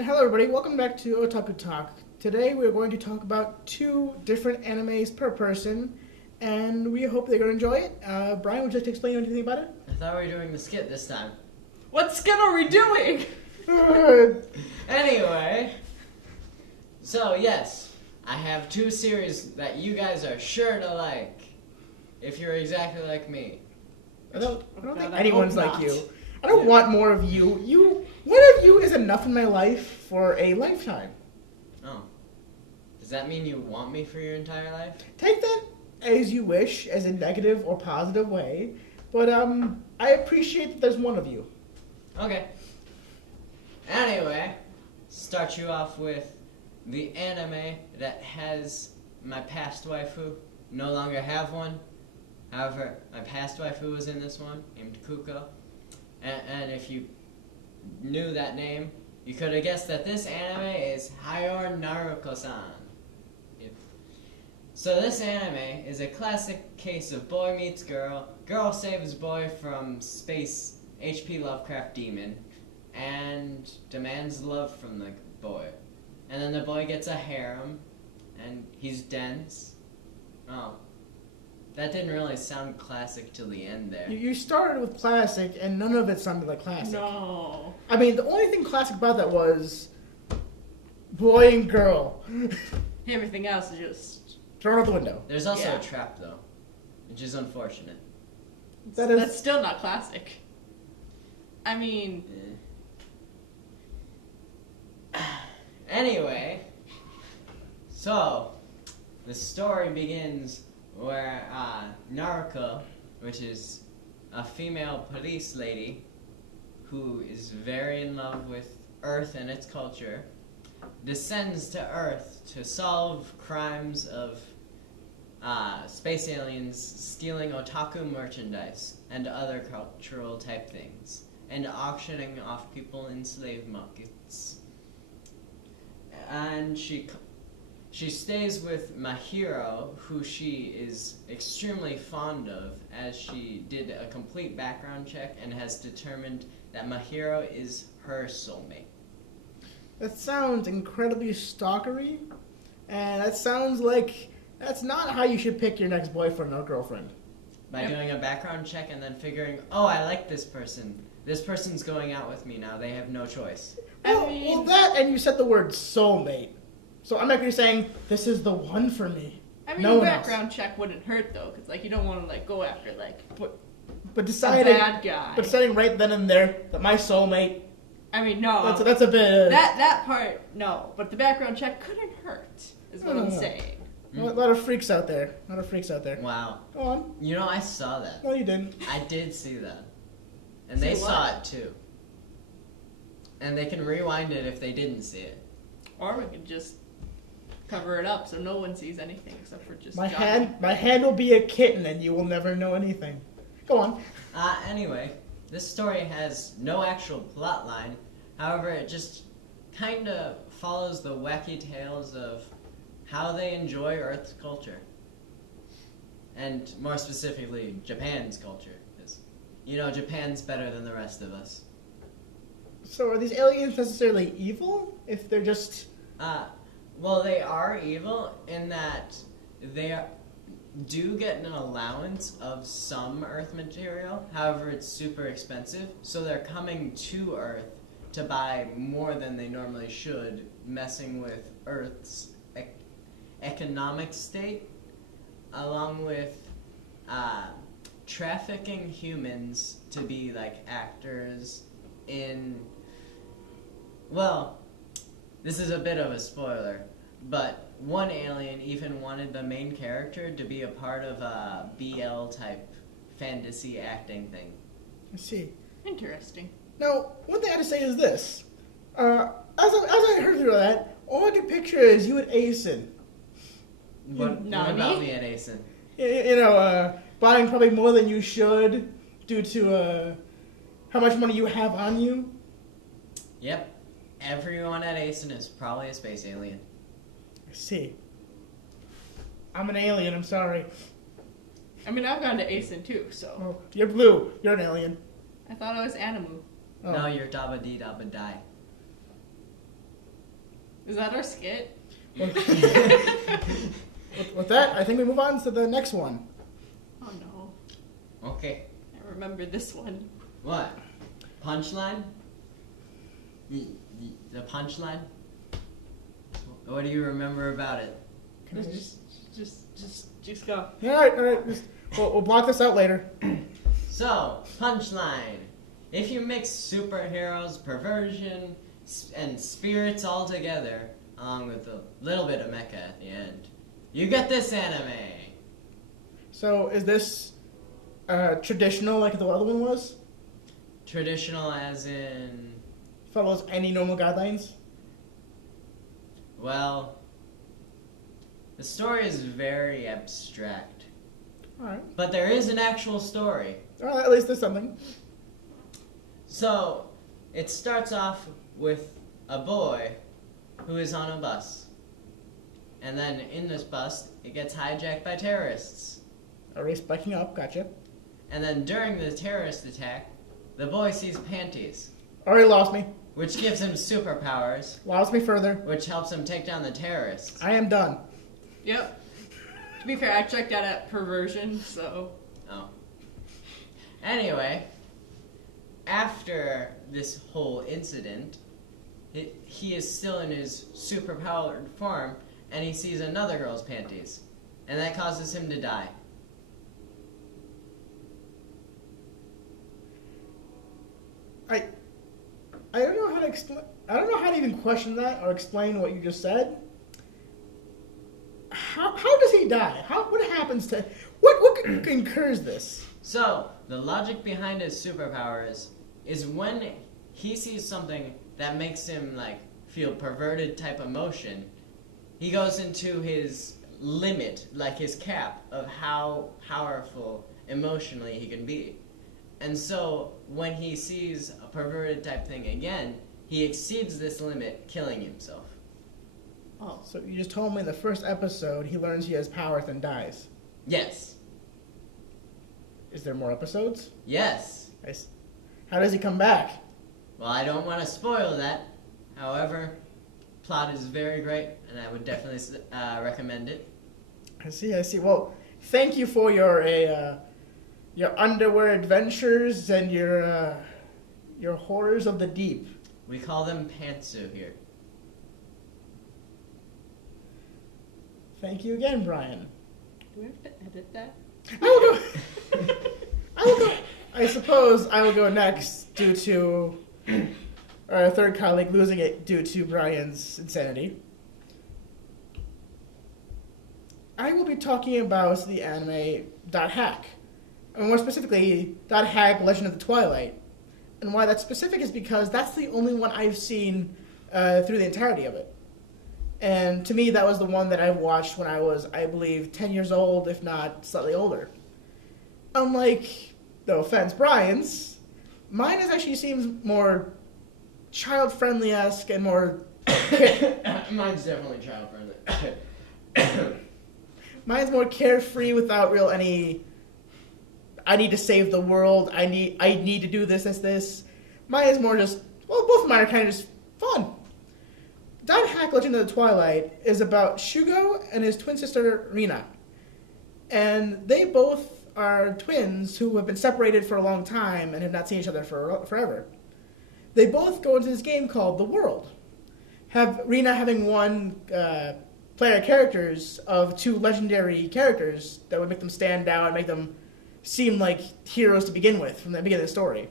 And hello everybody, welcome back to Otaku Talk. Today we're going to talk about two different animes per person, and we hope they're going to enjoy it. Brian, would you like to explain anything about it? I thought we were doing the skit this time. What skit are we doing? Anyway, so yes, I have two series that you guys are sure to like, if you're exactly like me. I don't think I anyone's hope like not. you. I don't want more of you. One of you is enough in my life for a lifetime. Oh. Does that mean you want me for your entire life? Take that as you wish, as a negative or positive way, but I appreciate that there's one of you. Okay. Anyway, start you off with the anime that has my past waifu. No longer have one. However, my past waifu was in this one, named Kuko. And if you knew that name, you could have guessed that this anime is Hayor Naruko-san. Yep. So this anime is a classic case of boy meets girl. Girl saves boy from space H.P. Lovecraft demon and demands love from the boy. And then the boy gets a harem, and he's dense. Oh. That didn't really sound classic till the end there. You started with classic, and none of it sounded like classic. No. I mean, the only thing classic about that was boy and girl. Everything else is just... Thrown out the window. There's also Yeah. a trap, though, which is unfortunate. That's still not classic. I mean... Anyway, so the story begins where Naruko, which is a female police lady who is very in love with Earth and its culture, descends to Earth to solve crimes of space aliens stealing otaku merchandise and other cultural type things, and auctioning off people in slave markets. And she stays with Mahiro, who she is extremely fond of, as she did a complete background check and has determined that Mahiro is her soulmate. That sounds incredibly stalkery, and that sounds like that's not how you should pick your next boyfriend or girlfriend. By Yep. doing a background check and then figuring, oh, I like this person. This person's going out with me now. They have no choice. Well, that and you said the word soulmate. So I'm actually saying this is the one for me. I mean, No a one background check wouldn't hurt, though, because, like, you don't want to, like, go after, like, But a deciding, bad guy. but deciding right then and there that my soulmate. I mean, no. That's a bit. That part, no. But the background check couldn't hurt, is what I'm No. saying. A lot of freaks out there. Wow. Go on. You know, I saw that. No, you didn't. I did see that. And See they what? saw it too. And they can rewind it if they didn't see it. Or we could just cover it up so no one sees anything except for just My Johnny. hand will be a kitten, and you will never know anything. Go on. Anyway, this story has no actual plot line. However, it just kind of follows the wacky tales of how they enjoy Earth's culture. And more specifically, Japan's culture. Because, you know, Japan's better than the rest of us. So are these aliens necessarily evil? If they're just... Well, they are evil in that they do get an allowance of some Earth material. However, it's super expensive. So they're coming to Earth to buy more than they normally should, messing with Earth's economic state, along with trafficking humans to be like actors in... Well, this is a bit of a spoiler, but one alien even wanted the main character to be a part of a BL type fantasy acting thing. I see. Interesting. Now, one thing I have to say is this. As I heard through that, all I could picture is you and Asen. What Nani? about me at Asen? Buying probably more than you should due to how much money you have on you. Yep. Everyone at Asen is probably a space alien. I see. I'm an alien, I'm sorry. I mean, I've gone to Asen too, so. Oh, you're blue. You're an alien. I thought I was Animu. Oh. No, you're Dabba Dee Dabba Die. Is that our skit? With that, I think we move on to the next one. Oh no. Okay. I remember this one. What? Punchline? The punchline? What do you remember about it? Just go. Alright. We'll block this out later. So, punchline. If you mix superheroes, perversion, and spirits all together, along with a little bit of mecha at the end, you get this anime. So, is this traditional like the other one was? Traditional as in... Follows any normal guidelines? Well, the story is very abstract. Alright. But there is an actual story. Alright, at least there's something. So, it starts off with a boy who is on a bus. And then in this bus, it gets hijacked by terrorists. Already spiking up, gotcha. And then during the terrorist attack, the boy sees panties, Already lost me. which gives him superpowers, Lost me further. which helps him take down the terrorists. I am done. Yep. To be fair, I checked out at perversion, so. Oh. Anyway, after this whole incident, he is still in his superpowered form, and he sees another girl's panties, and that causes him to die. I don't know how to explain. I don't know how to even question that or explain what you just said. How does he die? What happens to what incurs this? So, the logic behind his superpowers is when he sees something that makes him, like, feel perverted type emotion, he goes into his limit, like his cap, of how powerful emotionally he can be. And so, when he sees a perverted type thing again, he exceeds this limit, killing himself. Oh. So you just told me in the first episode he learns he has powers and dies. Yes. Is there more episodes? Yes. How does he come back? Well, I don't want to spoil that. However, plot is very great, and I would definitely recommend it. I see. Well, thank you for your underwear adventures and your horrors of the deep. We call them pantsu here. Thank you again, Brian. Do we have to edit that? I will go. I suppose I will go next due to our third colleague losing it due to Brian's insanity. I will be talking about the anime .hack, and more specifically, .hack Legend of the Twilight. And why that's specific is because that's the only one I've seen through the entirety of it. And to me, that was the one that I watched when I was, I believe, 10 years old, if not slightly older. Unlike, no offense, Brian's, mine actually seems more child-friendly-esque and more... Mine's definitely child-friendly. Mine's more carefree without real any... I need to save the world, I need to do this. Mine is more just... Well, both of mine are kind of just fun. Hack Legend of the Twilight is about Shugo and his twin sister Rina. And they both are twins who have been separated for a long time and have not seen each other forever. They both go into this game called The World. Have Rina having one player characters of two legendary characters that would make them stand out and make them seem like heroes to begin with from the beginning of the story.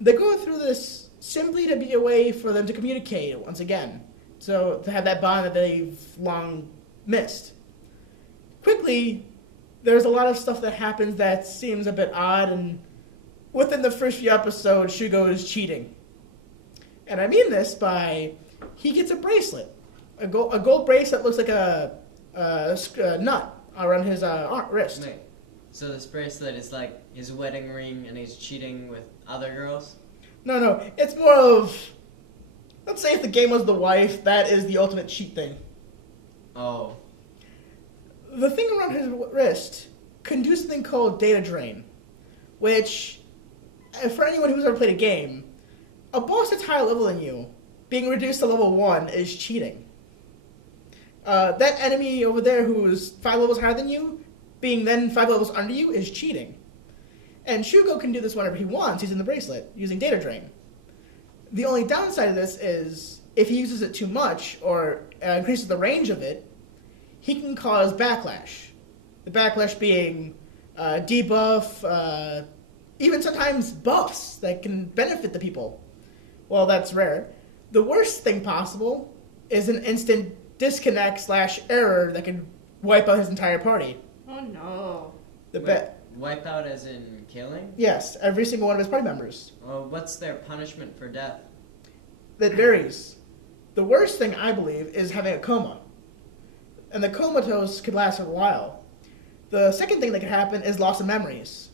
They go through this simply to be a way for them to communicate once again, so to have that bond that they've long missed. Quickly, there's a lot of stuff that happens that seems a bit odd, and within the first few episodes, Shugo is cheating. And I mean this by, he gets a bracelet, a gold bracelet that looks like a nut around his wrist. Wait, so this bracelet is like his wedding ring and he's cheating with other girls? No, it's more of, let's say if the game was the wife, that is the ultimate cheat thing. Oh. The thing around his wrist can do something called data drain, which, for anyone who's ever played a game, a boss that's higher level than you being reduced to level 1 is cheating. That enemy over there who is 5 levels higher than you, being then 5 levels under you, is cheating. And Shugo can do this whenever he wants using the bracelet, using data drain. The only downside of this is if he uses it too much or increases the range of it, he can cause backlash. The backlash being debuff, even sometimes buffs that can benefit the people. Well, that's rare. The worst thing possible is an instant disconnect/error that can wipe out his entire party. Oh no. Wipe out as in killing? Yes, every single one of his party members. Well, what's their punishment for death? That varies. The worst thing, I believe, is having a coma. And the comatose could last for a while. The second thing that could happen is loss of memories.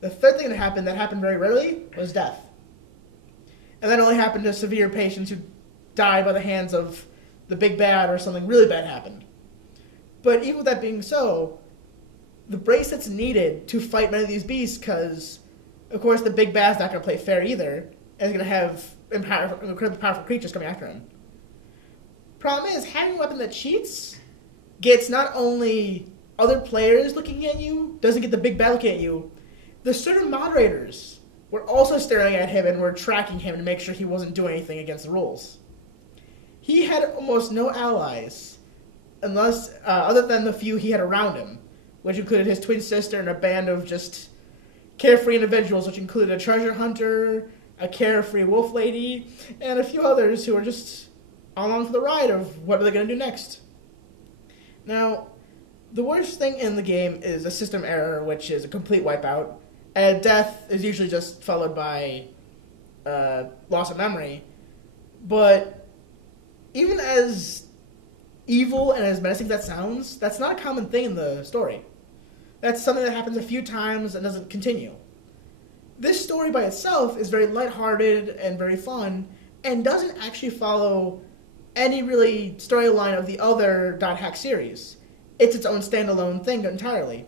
The third thing that happened very rarely, was death. And that only happened to severe patients who died by the hands of the big bad or something really bad happened. But even with that being so, the bracelet's needed to fight many of these beasts because, of course, the big bad's not going to play fair either, and is going to have incredibly powerful creatures coming after him. Problem is, having a weapon that cheats gets not only other players looking at you, doesn't get the big bad looking at you, the certain moderators were also staring at him and were tracking him to make sure he wasn't doing anything against the rules. He had almost no allies, unless other than the few he had around him, which included his twin sister and a band of just carefree individuals, which included a treasure hunter, a carefree wolf lady, and a few others who were just along for the ride of what are they going to do next. Now, the worst thing in the game is a system error, which is a complete wipeout, and death is usually just followed by loss of memory. But even as evil and as menacing as that sounds, that's not a common thing in the story. That's something that happens a few times and doesn't continue. This story by itself is very lighthearted and very fun, and doesn't actually follow any really storyline of the other Dot Hack series. It's its own standalone thing entirely.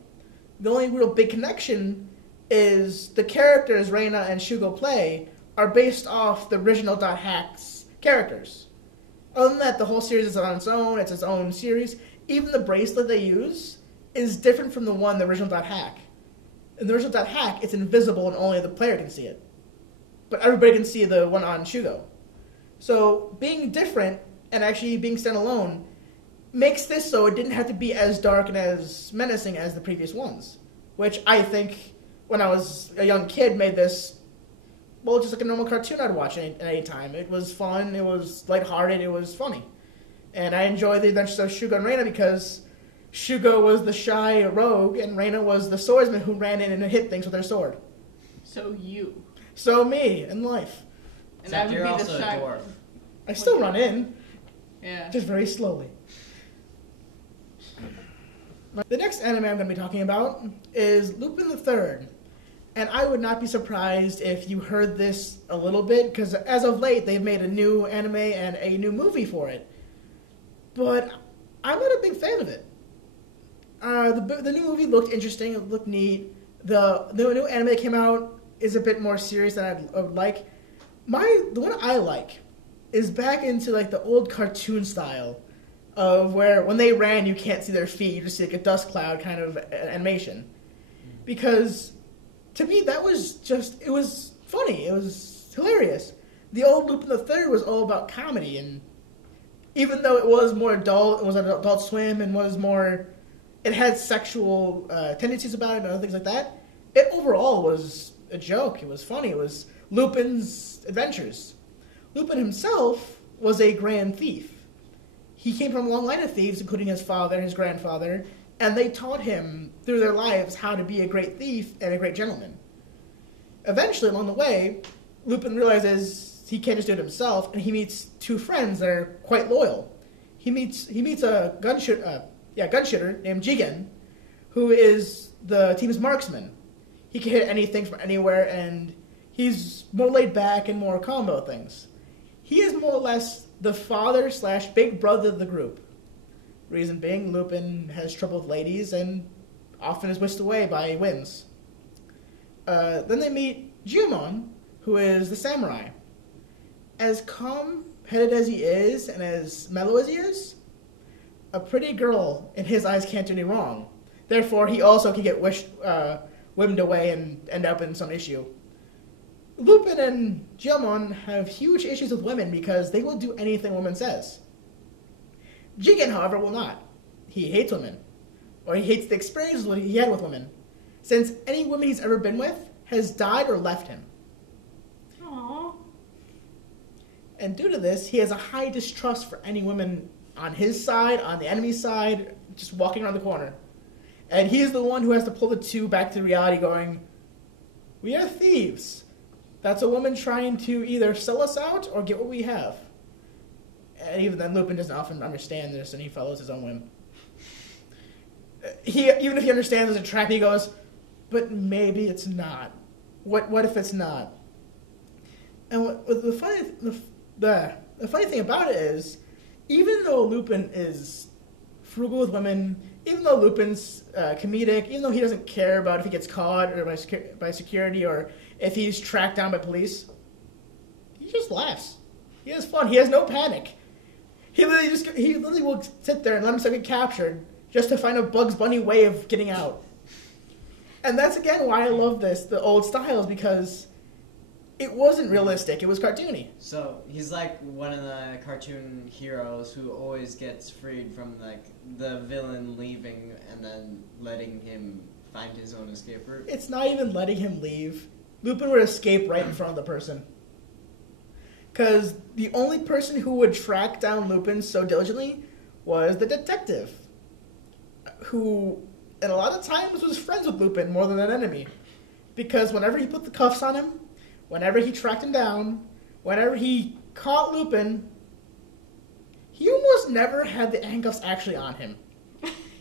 The only real big connection is the characters Reina and Shugo play are based off the original Dot Hack's characters. Other than that, the whole series is on its own. It's its own series. Even the bracelet they use is different from the one the original Dot Hack. In the original Dot Hack, it's invisible and only the player can see it. But everybody can see the one on Shugo. So being different and actually being standalone makes this so it didn't have to be as dark and as menacing as the previous ones. Which I think, when I was a young kid, made this, well, just like a normal cartoon I'd watch at any time. It was fun, it was lighthearted, it was funny. And I enjoyed the adventures of Shugo and Reina because Shugo was the shy rogue and Reina was the swordsman who ran in and hit things with her sword. So you. So me, in life. And Except I would you're be also the a shy dwarf. I still run in, Yeah. just very slowly. The next anime I'm going to be talking about is Lupin the Third. And I would not be surprised if you heard this a little bit, because as of late, they've made a new anime and a new movie for it. But I'm not a big fan of it. The new movie looked interesting, it looked neat. The new anime that came out is a bit more serious than I would like. The one I like is back into like the old cartoon style of where when they ran you can't see their feet, you just see like a dust cloud kind of animation. Because to me that was it was funny, it was hilarious. The old Lupin the Third was all about comedy, and even though it was more adult, it was an Adult Swim and was more, it had sexual tendencies about it and other things like that, it overall was a joke. It was funny. It was Lupin's adventures. Lupin himself was a grand thief. He came from a long line of thieves, including his father, his grandfather, and they taught him through their lives how to be a great thief and a great gentleman. Eventually, along the way, Lupin realizes he can't just do it himself, and he meets two friends that are quite loyal. He meets a gunshitter named Jigen, who is the team's marksman. He can hit anything from anywhere, and he's more laid back and more calm about things. He is more or less the father/big brother of the group. Reason being, Lupin has trouble with ladies and often is whisked away by whims. Then they meet Jumon, who is the samurai. as calm-headed as he is and as mellow as he is, a pretty girl in his eyes can't do any wrong. Therefore, he also can get whimmed away and end up in some issue. Lupin and Giamon have huge issues with women because they will do anything a woman says. Jigen, however, will not. He hates women. Or he hates the experiences he had with women, since any woman he's ever been with has died or left him. Aww. And due to this, he has a high distrust for any woman on his side, on the enemy's side, just walking around the corner. And he is the one who has to pull the two back to reality going, we are thieves. That's a woman trying to either sell us out or get what we have. And even then, Lupin doesn't often understand this, and he follows his own whim. Even if he understands there's a trap, he goes, but maybe it's not. What if it's not? And the funny thing about it is, even though Lupin is frugal with women, even though Lupin's comedic, even though he doesn't care about if he gets caught or by security or if he's tracked down by police, he just laughs. He has fun. He has no panic. He literally will sit there and let himself get captured just to find a Bugs Bunny way of getting out. And that's, again, why I love the old styles, because it wasn't realistic. It was cartoony. So he's like one of the cartoon heroes who always gets freed from like the villain leaving and then letting him find his own escape route. It's not even letting him leave. Lupin would escape right in front of the person. Because the only person who would track down Lupin so diligently was the detective, who, and a lot of times, was friends with Lupin more than an enemy. Because whenever he put the cuffs on him, whenever he tracked him down, whenever he caught Lupin, he almost never had the handcuffs actually on him.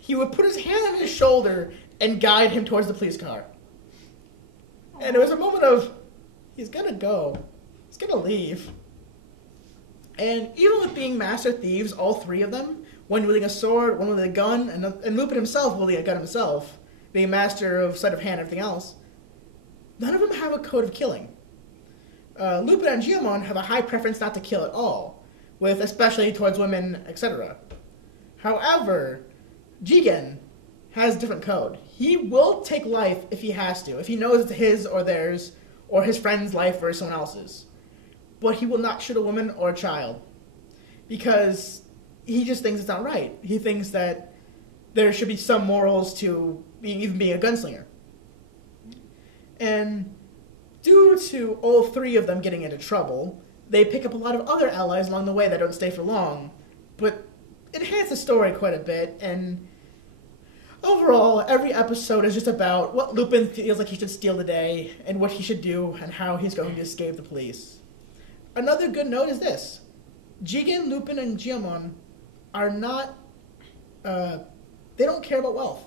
He would put his hand on his shoulder and guide him towards the police car. And it was a moment of, he's gonna go. He's gonna leave. And even with being master thieves, all three of them, one wielding a sword, one wielding a gun, and Lupin himself wielding a gun himself, being master of sleight of hand and everything else, none of them have a code of killing. Lupin and Giamon have a high preference not to kill at all, with especially towards women, etc. However, Jigen has a different code. He will take life if he has to, if he knows it's his or theirs, or his friend's life or someone else's. But he will not shoot a woman or a child, because he just thinks it's not right. He thinks that there should be some morals to even being a gunslinger. And due to all three of them getting into trouble, they pick up a lot of other allies along the way that don't stay for long, but enhance the story quite a bit. And overall, every episode is just about what Lupin feels like he should steal today, and what he should do, and how he's going to escape the police. Another good note is this. Jigen, Lupin, and Giamon are not, they don't care about wealth.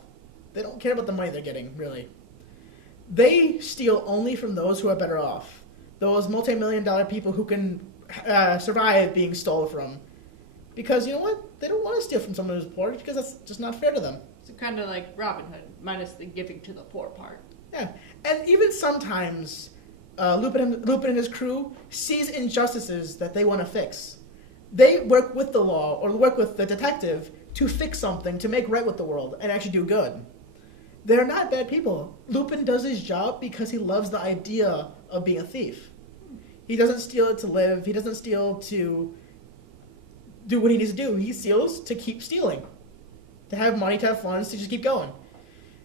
They don't care about the money they're getting, really. They steal only from those who are better off. Those multi-million-dollar people who can survive being stolen from. Because, you know what? They don't want to steal from someone who's poor, because that's just not fair to them. So kind of like Robin Hood, minus the giving to the poor part. Yeah, and even sometimes Lupin and his crew sees injustices that they want to fix. They work with the law or work with the detective to fix something, to make right with the world, and actually do good. They're not bad people. Lupin does his job because he loves the idea of being a thief. He doesn't steal it to live. He doesn't steal to do what he needs to do. He steals to keep stealing, to have money, to have fun, to just keep going.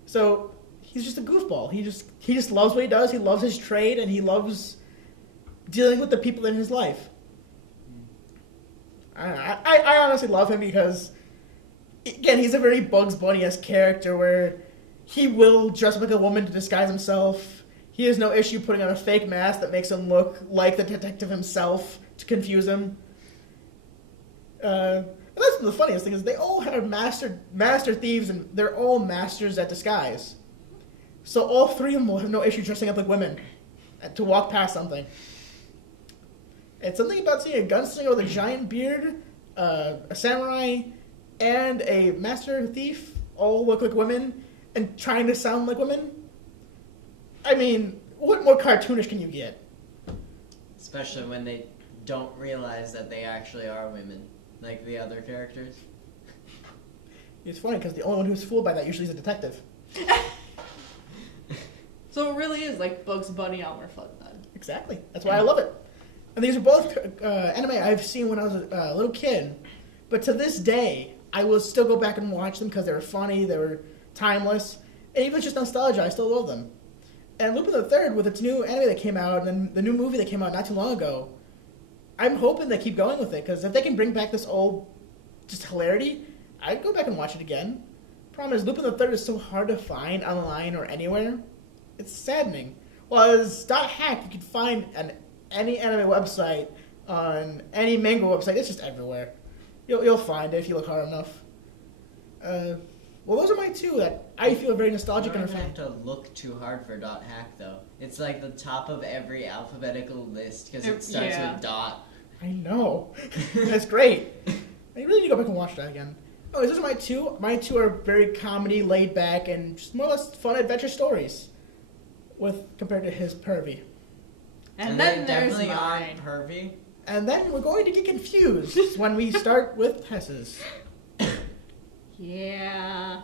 So he's just a goofball. He just loves what he does. He loves his trade, and he loves dealing with the people in his life. I honestly love him because, again, he's a very Bugs Bunny-esque character where he will dress up like a woman to disguise himself. He has no issue putting on a fake mask that makes him look like the detective himself to confuse him. And that's the funniest thing is they all have master thieves, and they're all masters at disguise. So all three of them will have no issue dressing up like women to walk past something. It's something about seeing a gunslinger with a giant beard, a samurai, and a master thief all look like women and trying to sound like women. I mean, what more cartoonish can you get? Especially when they don't realize that they actually are women, like the other characters. It's funny because the only one who's fooled by that usually is a detective. So it really is like Bugs Bunny Elmer Fudd then. Exactly. That's why I love it. And these are both anime I've seen when I was a little kid. But to this day, I will still go back and watch them because they were funny, they were timeless. And even if it's just nostalgia, I still love them. And Lupin the Third, with its new anime that came out, and then the new movie that came out not too long ago, I'm hoping they keep going with it. Because if they can bring back this old just hilarity, I'd go back and watch it again. Problem is, Lupin the Third is so hard to find online or anywhere. It's saddening. Well, as .hack, you can find on any anime website, on any manga website. It's just everywhere. You'll find it if you look hard enough. Well, those are my two that I feel very nostalgic You and don't refreshing. have to look too hard for .hack though. It's like the top of every alphabetical list because it starts Yeah. with dot. I know. That's great. I really need to go back and watch that again. Oh, those are my two. My two are very comedy, laid back, and just more or less fun adventure stories. Compared to his pervy. And they then there's definitely mine. aren't pervy. And then we're going to get confused when we start with Tess's. Yeah.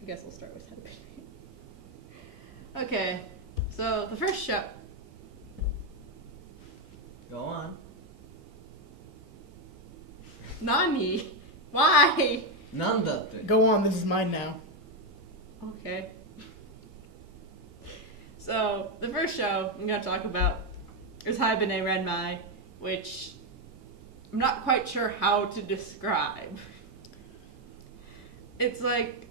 I guess we'll start with Head. Okay, so the first show. Go on. Nani? Why? None of it. Go on, this is mine now. Okay. So, the first show I'm going to talk about is Haibane Renmai, which I'm not quite sure how to describe. It's like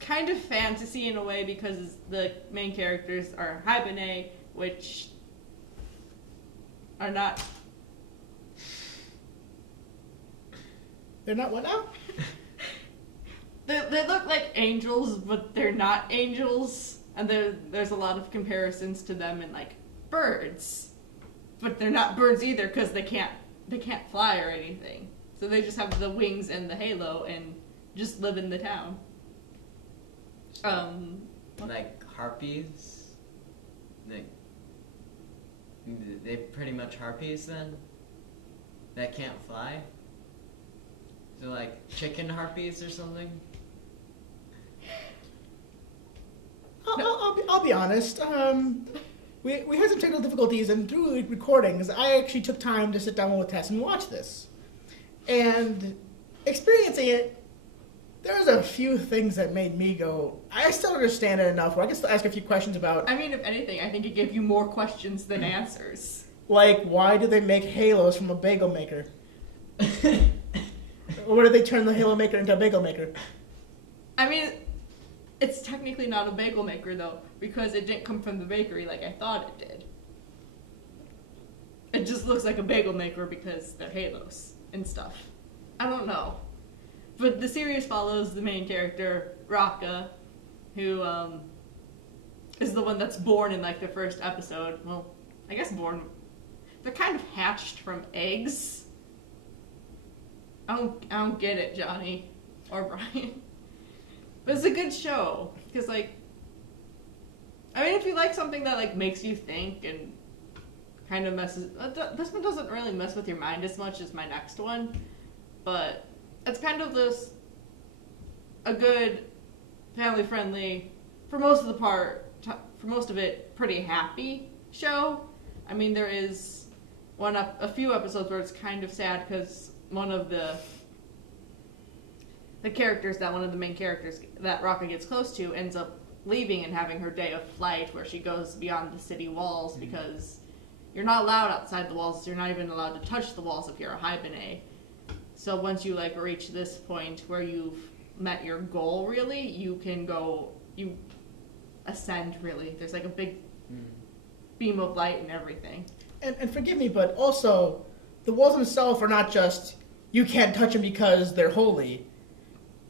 kind of fantasy in a way because the main characters are Haibane, which are not... They're not what now? They look like angels, but they're not angels. And there's a lot of comparisons to them in like birds, but they're not birds either because they can't fly or anything. So they just have the wings and the halo and just live in the town. Like harpies. They pretty much harpies then. That can't fly. So like chicken harpies or something. I'll be honest. We had some technical difficulties, and through the recordings, I actually took time to sit down with Tess and watch this. And experiencing it, there was a few things that made me go, I still don't understand it enough, or I can still ask a few questions about, I mean, if anything, I think it gave you more questions than answers. like, why do they make halos from a bagel maker? Or did they turn the halo maker into a bagel maker? I mean, it's technically not a bagel maker, though, because it didn't come from the bakery like I thought it did. It just looks like a bagel maker because they're halos and stuff. I don't know. But the series follows the main character, Raka, who is the one that's born in, like, the first episode. Well, I guess born... They're kind of hatched from eggs. I don't get it, Johnny. Or Brian. But it's a good show. Because, like... I mean, if you like something that, like, makes you think and kind of messes... This one doesn't really mess with your mind as much as my next one. But it's kind of a good, family-friendly, for most of it, pretty happy show. I mean, there is a few episodes where it's kind of sad because one of the characters that one of the main characters that Raka gets close to ends up leaving and having her day of flight where she goes beyond the city walls because you're not allowed outside the walls. You're not even allowed to touch the walls if you're a Haibane. So once you like reach this point where you've met your goal, really, you ascend. Really, there's like a big beam of light and everything. And forgive me, but also, the walls themselves are not just, you can't touch them because they're holy.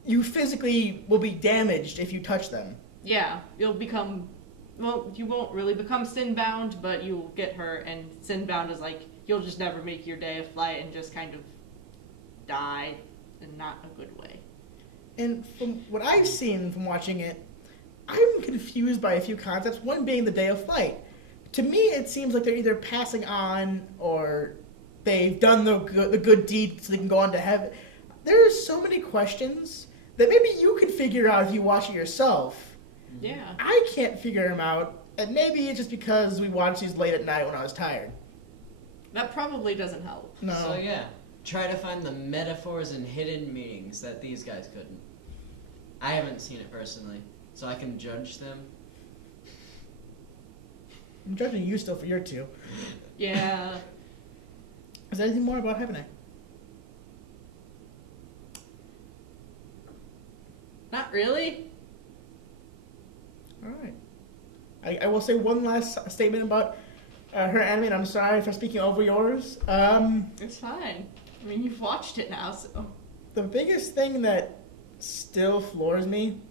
You physically will be damaged if you touch them. Yeah, you'll become... Well, you won't really become sin-bound, but you'll get hurt, and sin-bound is like, you'll just never make your day of flight and just kind of die in not a good way. And from what I've seen from watching it, I'm confused by a few concepts, one being the day of flight. to me, it seems like they're either passing on or they've done the good deed so they can go on to heaven. There's so many questions that maybe you could figure out if you watch it yourself. Yeah. I can't figure them out, and maybe it's just because we watched these late at night when I was tired. That probably doesn't help. No. So yeah, try to find the metaphors and hidden meanings that these guys couldn't. I haven't seen it personally, so I can judge them. I'm judging you still for your two. Yeah. Is there anything more about Heaven? Not really. All right. I will say one last statement about her anime, and I'm sorry for speaking over yours. It's fine. I mean, you've watched it now, so. The biggest thing that still floors me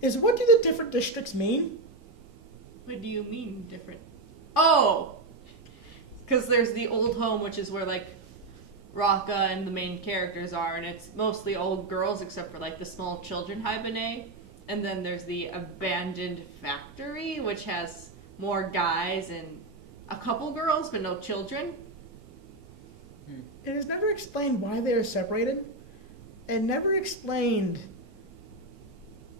is, what do the different districts mean? What do you mean different? Oh! Because there's the old home, which is where, like, Raka and the main characters are, and it's mostly old girls except for, like, the small children hibernate. And then there's the abandoned factory, which has more guys and a couple girls, but no children. It is never explained why they are separated, and never explained.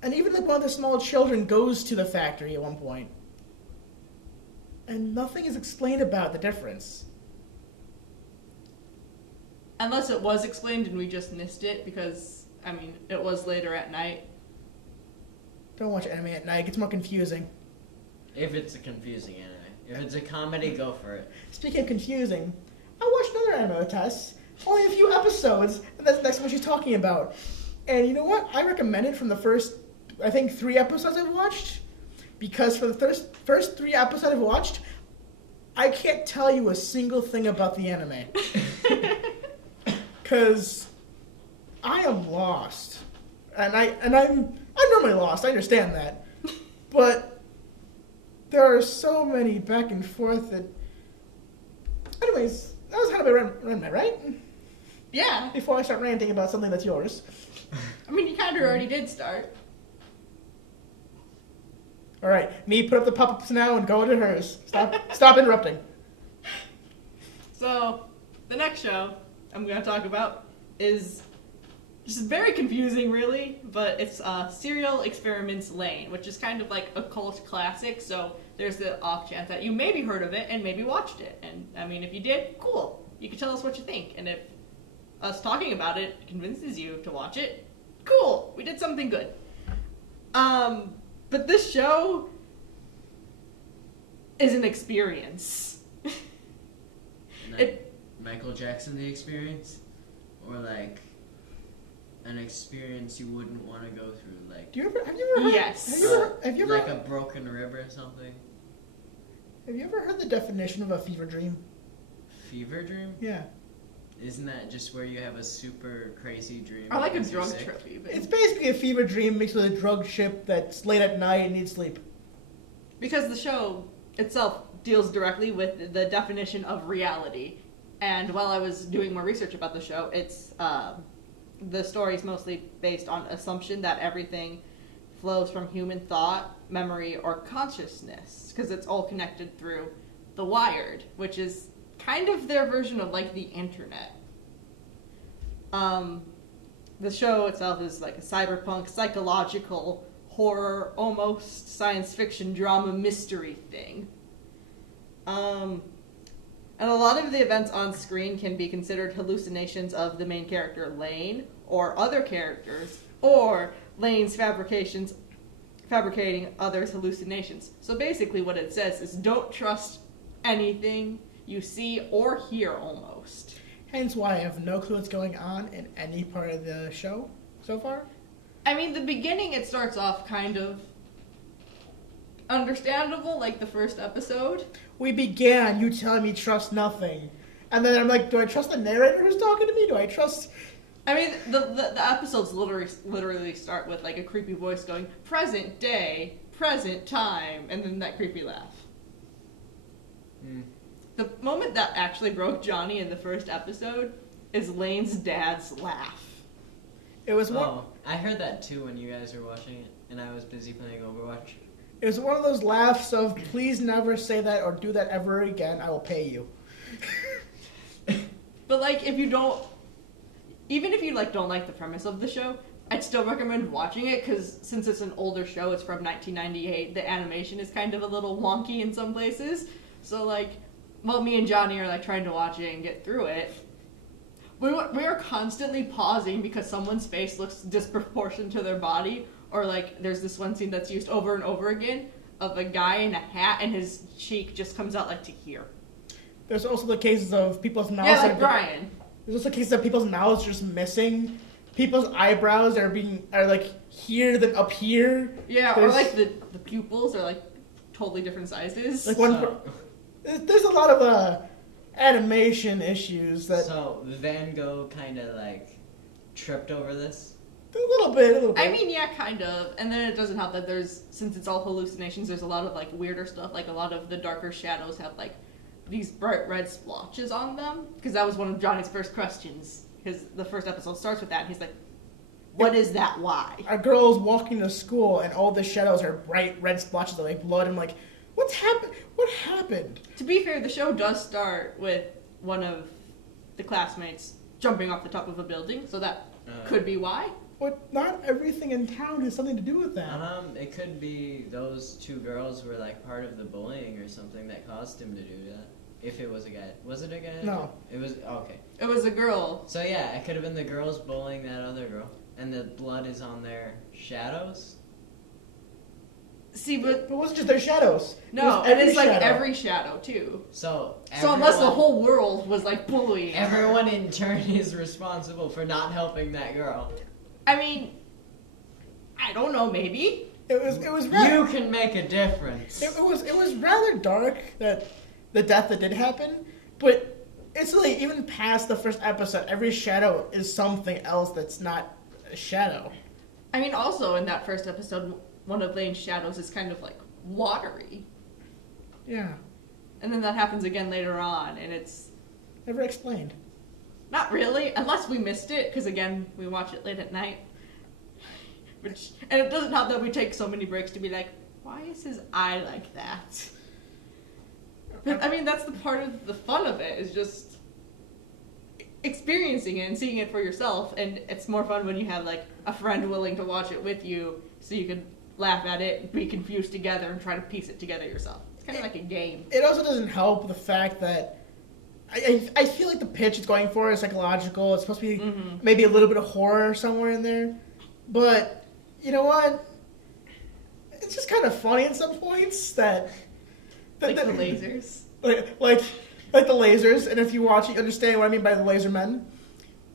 And even like one of the small children goes to the factory at one point, and nothing is explained about the difference. Unless it was explained and we just missed it, because, I mean, it was later at night. Don't watch anime at night; it gets more confusing. If it's a confusing anime. If it's a comedy, go for it. Speaking of confusing, I watched another anime with Tess. Only a few episodes, and that's the next one she's talking about. And you know what? I recommend it from the first, I think, 3 episodes I've watched. Because for the first 3 episodes I've watched, I can't tell you a single thing about the anime. Because I am lost. And I'm normally lost, I understand that. But there are so many back and forth that... Anyways, that was kind of a run, right? Yeah. Before I start ranting about something that's yours. I mean, you kind of already did start. All right, me put up the pop-ups now and go to hers. Stop interrupting. So, the next show I'm going to talk about is just very confusing, really, but it's Serial Experiments Lane, which is kind of like a cult classic, so there's the off chance that you maybe heard of it and maybe watched it. And, I mean, if you did, cool. You can tell us what you think. And if us talking about it convinces you to watch it, cool. We did something good. But this show is an experience. Michael Jackson the experience? Or like an experience you wouldn't want to go through, like Have you ever heard? Yes. Have you ever like a broken rib or something? Have you ever heard the definition of a fever dream? Fever dream? Yeah. Isn't that just where you have a super crazy dream? Or like a because you're drug sick? trip, even. It's basically a fever dream mixed with a drug chip that's late at night and needs sleep. Because the show itself deals directly with the definition of reality. And while I was doing more research about the show, it's the story is mostly based on assumption that everything flows from human thought, memory, or consciousness, because it's all connected through the wired, which is kind of their version of like the internet. The show itself is like a cyberpunk, psychological, horror, almost science fiction, drama, mystery thing. And a lot of the events on screen can be considered hallucinations of the main character, Lane, or other characters, or Lane's fabricating others' hallucinations. So basically what it says is don't trust anything you see or hear, almost. Hence why I have no clue what's going on in any part of the show so far. I mean, the beginning, it starts off kind of understandable, like the first episode. We began, you telling me trust nothing. And then I'm like, do I trust the narrator who's talking to me? Do I trust... I mean, the episodes literally start with like a creepy voice going, present day, present time, and then that creepy laugh. The moment that actually broke Johnny in the first episode is Lane's dad's laugh. It was one... Oh, I heard that too when you guys were watching it, and I was busy playing Overwatch. It was one of those laughs of, please never say that or do that ever again. I will pay you. But like, if you don't, even if you like don't like the premise of the show, I'd still recommend watching it because since it's an older show, it's from 1998. The animation is kind of a little wonky in some places. So like, while me and Johnny are like trying to watch it and get through it, we are constantly pausing because someone's face looks disproportionate to their body, or like there's this one scene that's used over and over again of a guy in a hat and his cheek just comes out like to here. There's also the cases of people's mouths. Yeah, like Brian. There's also cases of people's mouths just missing. People's eyebrows are like here than up here. Yeah, or like the pupils are like totally different sizes. Like there's a lot of animation issues that. So Van Gogh kind of like tripped over this. A little bit. I mean, yeah, kind of. And then it doesn't help that since it's all hallucinations, there's a lot of like weirder stuff. Like a lot of the darker shadows have like these bright red splotches on them. Because that was one of Johnny's first questions. Because the first episode starts with that, and he's like, "What is that? Why?" A girl's walking to school, and all the shadows are bright red splotches of like blood. I'm like, what's happened? What happened? To be fair, the show does start with one of the classmates jumping off the top of a building, so that could be why. But not everything in town has something to do with that. It could be those two girls were like part of the bullying or something that caused him to do that. If it was a guy. Was it a guy? No. It was, okay. It was a girl. So yeah, it could have been the girls bullying that other girl. And the blood is on their shadows? See, but It wasn't just their shadows. no, it it was is like shadow. every shadow, too. So unless the whole world was like bullying her. everyone in turn is responsible for not helping that girl. I mean, I don't know, maybe. It was rather, You can make a difference. it was rather dark, that the death that did happen, but it's like even past the first episode, every shadow is something else that's not a shadow. I mean, also in that first episode, one of Lane's shadows is kind of like watery. Yeah. And then that happens again later on, and it's Never explained. not really, unless we missed it, because again, we watch it late at night. And it doesn't help that we take so many breaks to be like, why is his eye like that? But, I mean, that's the part of the fun of it, is just experiencing it and seeing it for yourself, and it's more fun when you have, like, a friend willing to watch it with you, so you can laugh at it, be confused together, and try to piece it together yourself. It's kind of like a game. It also doesn't help the fact that I feel like the pitch it's going for is psychological. It's supposed to be maybe a little bit of horror somewhere in there. But, you know what? It's just kind of funny at some points that... Like the lasers. Like the lasers, and if you watch it, you understand what I mean by the laser men.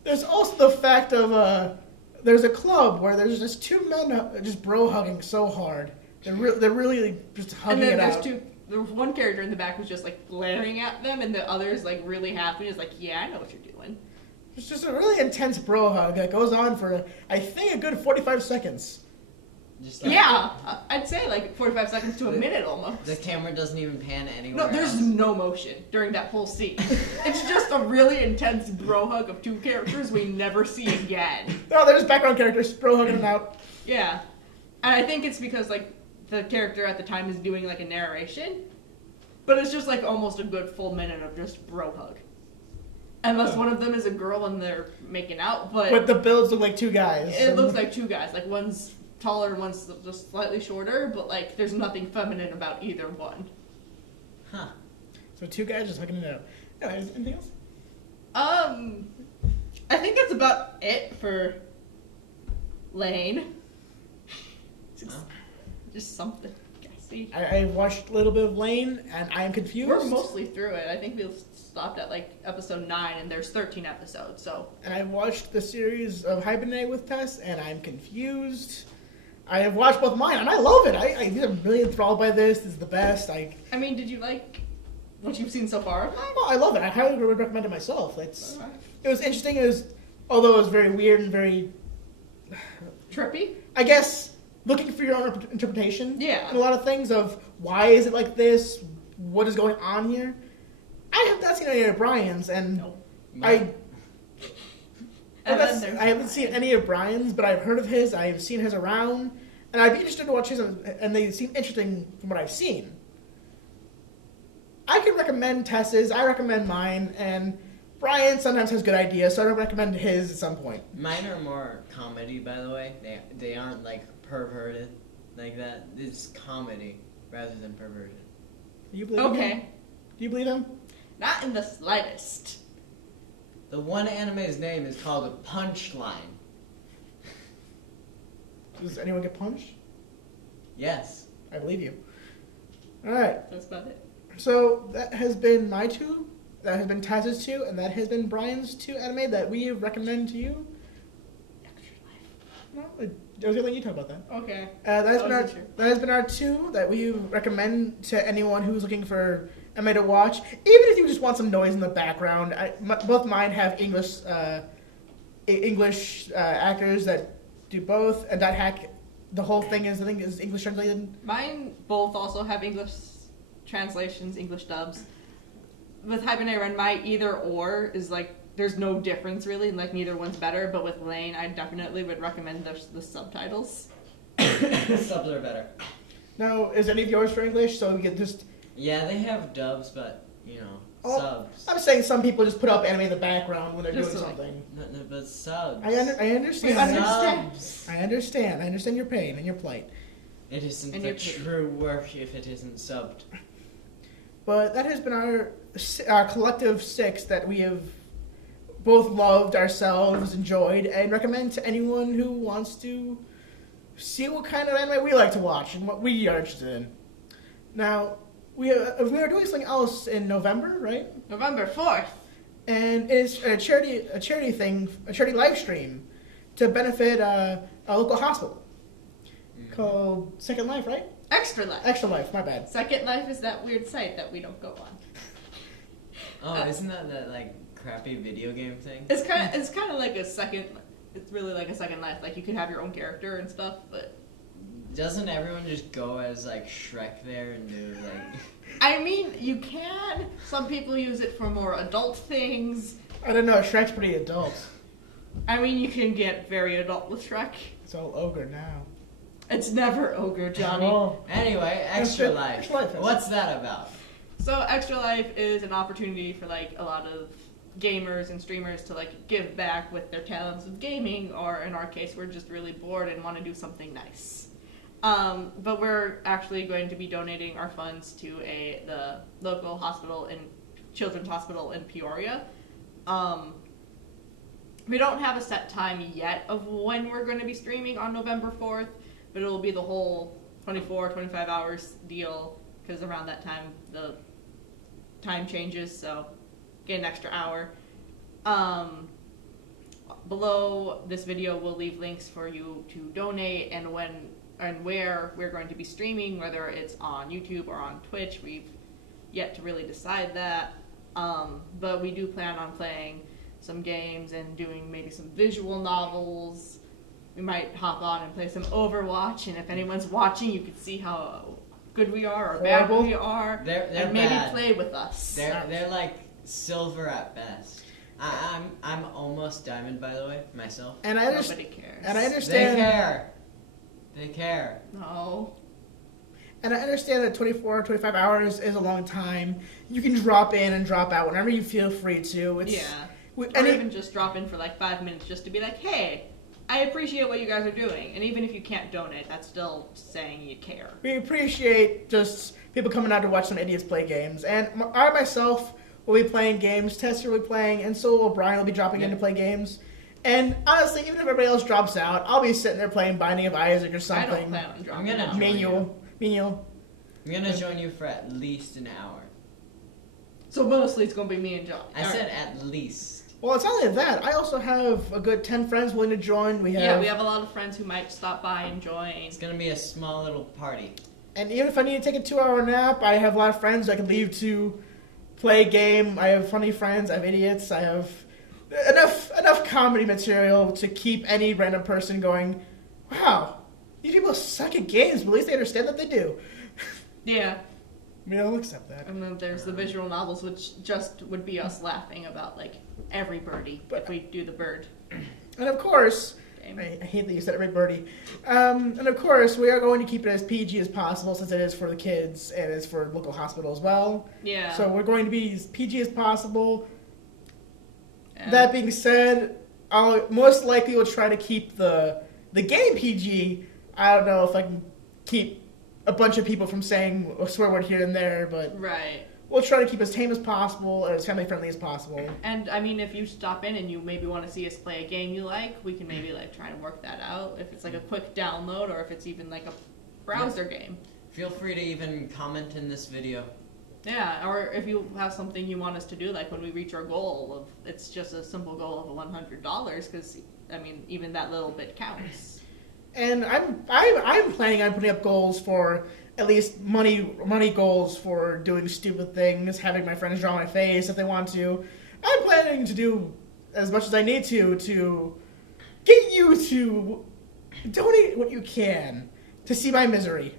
There's also the fact of there's a club where there's just two men just bro hugging so hard. They're really just hugging it out. There was one character in the back who's just like glaring at them, and the other's like really happy. He's like, "Yeah, I know what you're doing." It's just a really intense bro hug that goes on for I think a good 45 seconds. Just like, Yeah, I'd say like 45 seconds to a minute almost. The camera doesn't even pan anywhere. No, there's else. no motion during that whole scene. It's just a really intense bro hug of two characters we never see again. No, they're just background characters bro hugging them out. Yeah, and I think it's because like the character at the time is doing like a narration, but it's just like almost a good full minute of just bro hug. Unless one of them is a girl and they're making out, But the builds look like two guys. it looks like two guys. Like one's taller and one's just slightly shorter, but like there's nothing feminine about either one. Huh. So two guys just hugging it out. Anyways, anything else? I think that's about it for Lane. Just something. See, I watched a little bit of Lane, and I am confused. we're mostly through it. I think we stopped at like episode 9, and there's 13 episodes. So And I watched the series of Hibernate with Tess, and I'm confused. I have watched both mine, and I love it. I'm really enthralled by this. This is the best. I mean, did you like what you've seen so far? I love it. I highly would recommend it myself. It was interesting. Although it was very weird and very Trippy? I guess looking for your own interpretation. Yeah. And a lot of things of why is it like this? What is going on here? I have not seen any of Brian's, and No. I And then there's haven't seen any of Brian's, but I've heard of his. I have seen his around. and I'd be interested to watch his, and they seem interesting from what I've seen. I can recommend Tess's, I recommend mine, and Brian sometimes has good ideas, so I don't recommend his at some point. Mine are more comedy, by the way. They aren't like perverted like that. It's comedy rather than perverted. Do you believe him? Do you believe him? Not in the slightest. The one anime's name is called Punchline. Does anyone get punched? Yes. I believe you. Alright, That's about it. so that has been my 2, that has been Taz's 2, and that has been Brian's 2 anime that we recommend to you. Extra life. No, I was going to let you talk about that. Okay. That has been our wasn't sure. that has been our 2 that we recommend to anyone who's looking for anime to watch. Even if you just want some noise in the background, both mine have English actors that do both, and that hack. The whole thing is, I think, is English translated. Mine both also have English translations, English dubs. With Hibernate Run, my either or is like, there's no difference really, like neither one's better, but with Lane, I definitely would recommend the subtitles. Subs are better. Now, is any of yours for English? So we can just. Yeah, they have dubs, but, subs. I'm saying some people just put up anime in the background when they're Just doing like- something. No, but subs. I understand. Subs. I understand your pain and your plight. It isn't And the your- true work if it isn't subbed. But that has been our collective 6 that we have both loved ourselves, enjoyed, and recommend to anyone who wants to see what kind of anime we like to watch and what we are interested in. Now, we are doing something else in November, right? November 4th. And it's a charity thing, a charity live stream to benefit a local hospital called Second Life, right? Extra Life. Extra Life, my bad. Second Life is that weird site that we don't go on. Oh, isn't that like crappy video game thing? It's kind of like a second. It's really like a Second Life. Like you can have your own character and stuff, but Doesn't everyone just go as like Shrek there and do like? I mean, you can. Some people use it for more adult things. I don't know, Shrek's pretty adult. I mean, you can get very adult with Shrek. It's all ogre now. It's never ogre, Johnny. Oh. Anyway, Extra Life. Extra Life is- What's that about? So Extra Life is an opportunity for like a lot of gamers and streamers to like give back with their talents of gaming, or in our case, we're just really bored and want to do something nice. But we're actually going to be donating our funds to the local hospital children's hospital in Peoria. We don't have a set time yet of when we're going to be streaming on November 4th, but it'll be the whole 24, 25 hours deal, because around that time the time changes, so get an extra hour. Below this video we'll leave links for you to donate and when and where we're going to be streaming, whether it's on YouTube or on Twitch. We've yet to really decide that, but we do plan on playing some games and doing maybe some visual novels. We might hop on and play some Overwatch, and if anyone's watching, you can see how good we are or bad Horrible. we are, They're and maybe bad. play with us. They're like silver at best. I'm almost diamond, by the way, myself. And I Nobody understand. cares. And I They understand. care. They care. No. And I understand that 24, 25 hours is a long time. You can drop in and drop out whenever you feel free to. It's, Yeah. Or and even just drop in for like 5 minutes just to be like, hey, I appreciate what you guys are doing. And even if you can't donate, that's still saying you care. we appreciate just people coming out to watch some idiots play games. And I myself will be playing games, Tess will be playing, and so will Brian will be dropping in to play games. And honestly, even if everybody else drops out, I'll be sitting there playing Binding of Isaac or I something. don't plan on dropping gonna out. join Menial. I'm gonna join you for at least an hour. So mostly it's going to be me and John. I said at least. Well, it's not only that. I also have a good 10 friends willing to join. We have a lot of friends who might stop by and join. It's gonna be a small little party. And even if I need to take a 2-hour nap, I have a lot of friends I can leave to play a game. I have funny friends. I have idiots. I have enough comedy material to keep any random person going, wow, these people suck at games, but at least they understand that they do. Yeah. I mean, I'll accept that. And then there's the visual novels, which just would be us laughing about like every birdie if we do the bird. And of course, game. I hate that you said it right, Birdie. And of course, we are going to keep it as PG as possible since it is for the kids and it's for local hospital as well. Yeah. So we're going to be as PG as possible. And That being said, I'll most likely will try to keep the game PG. I don't know if I can keep a bunch of people from saying a swear word here and there, but right. we'll try to keep as tame as possible and as family friendly as possible. And I mean, if you stop in and you maybe want to see us play a game you like, we can maybe like try to work that out. If it's like a quick download or if it's even like a browser game. Feel free to even comment in this video. Yeah, or if you have something you want us to do, like when we reach our goal of, it's just a simple goal of $100, because I mean, even that little bit counts. And I'm planning on putting up goals for at least money goals for doing stupid things, having my friends draw my face if they want to. I'm planning to do as much as I need to get you to donate what you can to see my misery.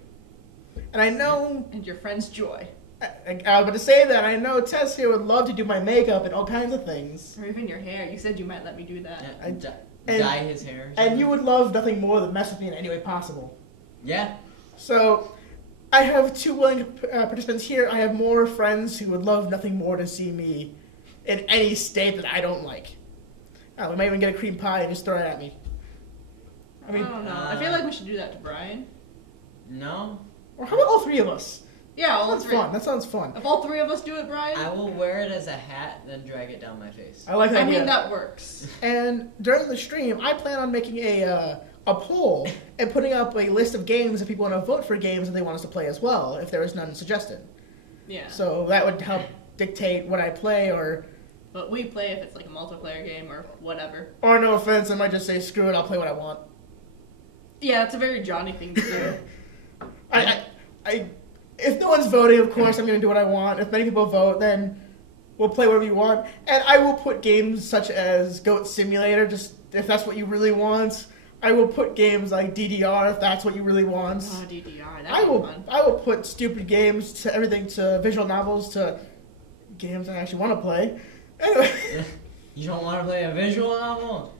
And I know, And your friend's joy. I was about to say that, I know Tess here would love to do my makeup and all kinds of things. Or even your hair. You said you might let me do that. Yeah, and- dye his hair. or And something. you would love nothing more than mess with me in any way possible. Yeah. So, I have 2 willing participants here. I have more friends who would love nothing more to see me in any state that I don't like. We might even get a cream pie and just throw it at me. I mean, I don't know. I feel like we should do that to Brian. No. or how about all 3 of us? Yeah, all That's three. fun. That sounds fun. If all 3 of us do it, Brian, I will wear it as a hat, then drag it down my face. I like that I idea. mean, that works. And during the stream, I plan on making a poll and putting up a list of games if people want to vote for games that they want us to play as well, if there is none suggested. Yeah. So that would help dictate what I play, or But we play if it's like a multiplayer game or whatever. no offense, I might just say screw it, I'll play what I want. Yeah, it's a very Johnny thing to do. If no one's voting, of course, I'm going to do what I want. If many people vote, then we'll play whatever you want. And I will put games such as Goat Simulator, just if that's what you really want. I will put games like DDR if that's what you really want. Oh, DDR, I that'd be will. fun. I will put stupid games to everything, to visual novels to games I actually want to play. Anyway, You don't want to play a visual novel?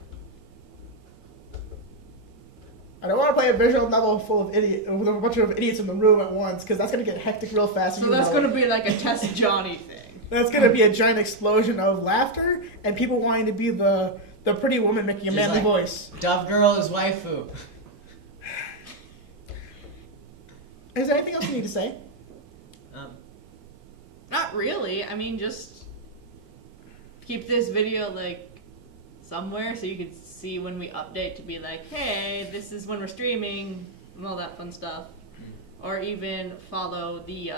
I don't want to play a visual novel full of with a bunch of idiots in the room at once, because that's going to get hectic real fast. So you that's know. going to be like a Test Johnny thing. That's going to be a giant explosion of laughter and people wanting to be the pretty woman making a Just manly like- voice. Dove Girl is waifu. Is there anything else you need to say? Not really. I mean, just keep this video like somewhere so you can see when we update to be like, hey, this is when we're streaming and all that fun stuff. Or even follow the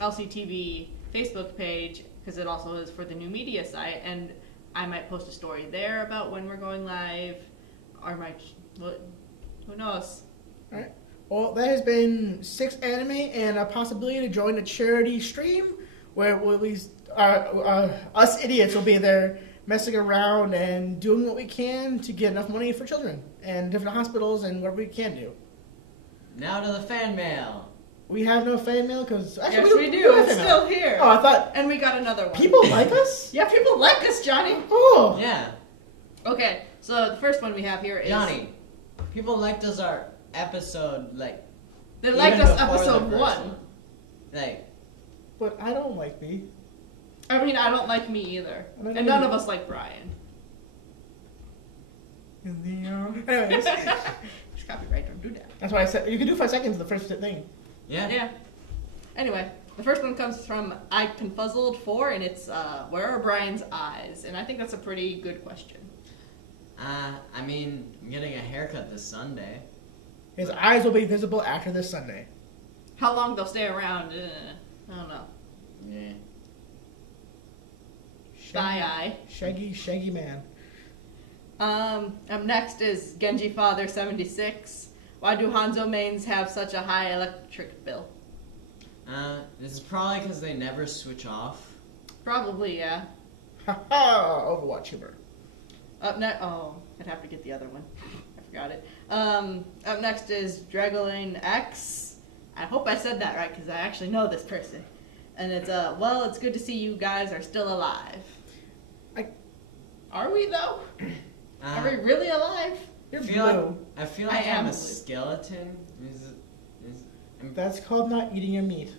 LCTV Facebook page, because it also is for the new media site, and I might post a story there about when we're going live, or might, who knows? Alright. Well, that has been 6 Anime and a possibility to join a charity stream where we'll at least, us idiots will be there messing around and doing what we can to get enough money for children and different hospitals and whatever we can do. Now to the fan mail. We have no fan mail because Yes, we do. have It's fan still mail. here. Oh, I thought And we got another one. people like us. Yeah, people like us, Johnny. Oh, Yeah. Okay, so the first one we have here is Johnny, people liked us our episode, like, they liked even us before the episode first 1. Like, but I don't like me. I mean, I don't like me either, I don't and none either. of us like Brian. Anyways, Just copyright, don't do that. that's why I said you can do 5 seconds of the first thing. yeah. Yeah. Anyway, the first one comes from I Confuzzled 4, and it's where are Brian's eyes? And I think that's a pretty good question. I mean, I'm getting a haircut this Sunday. His eyes will be visible after this Sunday. How long they'll stay around? I don't know. Yeah. Thigh eye. Shaggy man. Up next is Genji Father 76. Why do Hanzo mains have such a high electric bill? This is probably because they never switch off. Probably, yeah. Haha, Overwatch humor. Up next, oh, I'd have to get the other one. I forgot it. Up next is Dragoline X. I hope I said that right because I actually know this person. And it's well, it's good to see you guys are still alive. Are we though? Are we really alive? You're feel blue. I feel I like am I'm a blue. skeleton. That's called not eating your meat.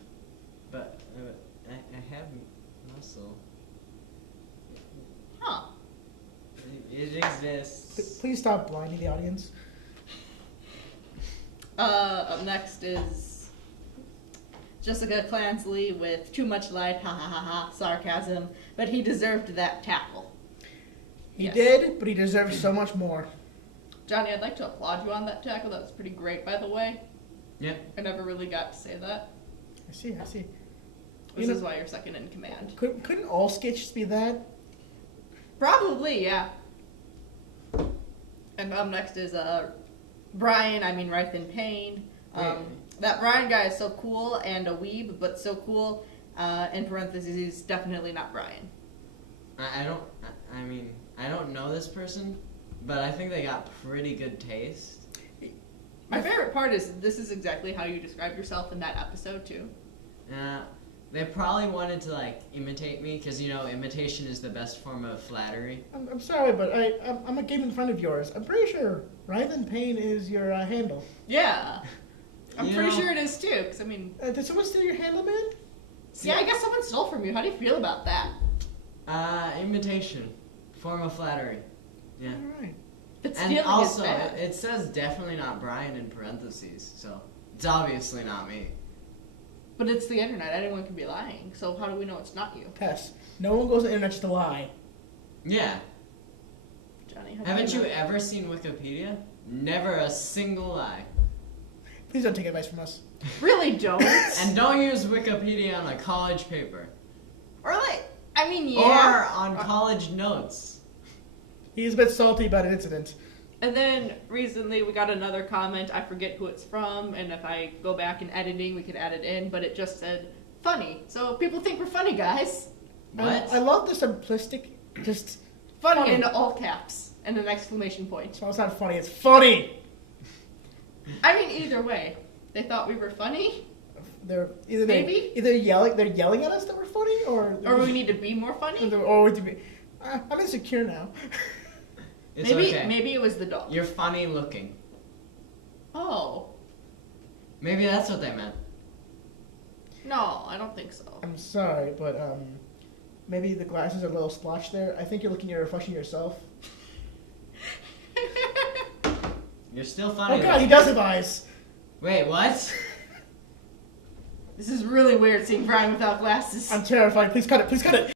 But I have muscle. Huh. It exists. Please stop blinding the audience. Up next is Jessica Clansley with too much light, ha ha ha ha, sarcasm, but he deserved that tackle. He Yes. did, but he deserves so much more. Johnny, I'd like to applaud you on that tackle. That was pretty great, by the way. Yeah. I never really got to say that. I see. This is why you're second in command. Couldn't all sketches be that? Probably, yeah. And up next is Brian, Wraith in Pain. That Brian guy is so cool and a weeb, but so cool, in parentheses, he's definitely not Brian. I don't know this person, but I think they got pretty good taste. My favorite part is this is exactly how you describe yourself in that episode, too. They probably wanted to, like, imitate me, because, you know, imitation is the best form of flattery. I'm sorry, but I'm a gaming friend of yours. I'm pretty sure Wraith and Pain is your handle. Yeah. I'm You pretty know- sure it is, too, because, Did someone steal your handle, man? yeah, I guess someone stole from you. How do you feel about that? Imitation. Form of flattery. Yeah. All right. But And stealing also, is bad. it says definitely not Brian in parentheses, so it's obviously not me. But it's the internet. Anyone can be lying. So how do we know it's not you? Tess, no one goes on the internet just to lie. Yeah. Johnny, how do Haven't you know? ever seen Wikipedia? Never a single lie. Please don't take advice from us. Really don't. And don't use Wikipedia on a college paper. Or like, yeah. Or on college notes. He's a bit salty about an incident. And then recently we got another comment. I forget who it's from, and if I go back in editing, we could add it in. But it just said funny. So people think we're funny, guys. What? I love the simplistic, just Funny in all caps and an exclamation point. So it's not funny. It's funny. Either way, they thought we were funny, They're Maybe? either yelling. They're yelling at us that we're funny, or we need to be more funny. or to be. I'm insecure now. It's maybe okay. maybe it was the dog. You're funny looking. Oh Maybe that's what they meant. no, I don't think so. I'm sorry, but maybe the glasses are a little splotched there. I think you're looking at your reflection yourself. You're still funny. Oh God, he does have eyes. Wait, what? This is really weird seeing Brian without glasses. I'm terrified. Please cut it. Please cut it.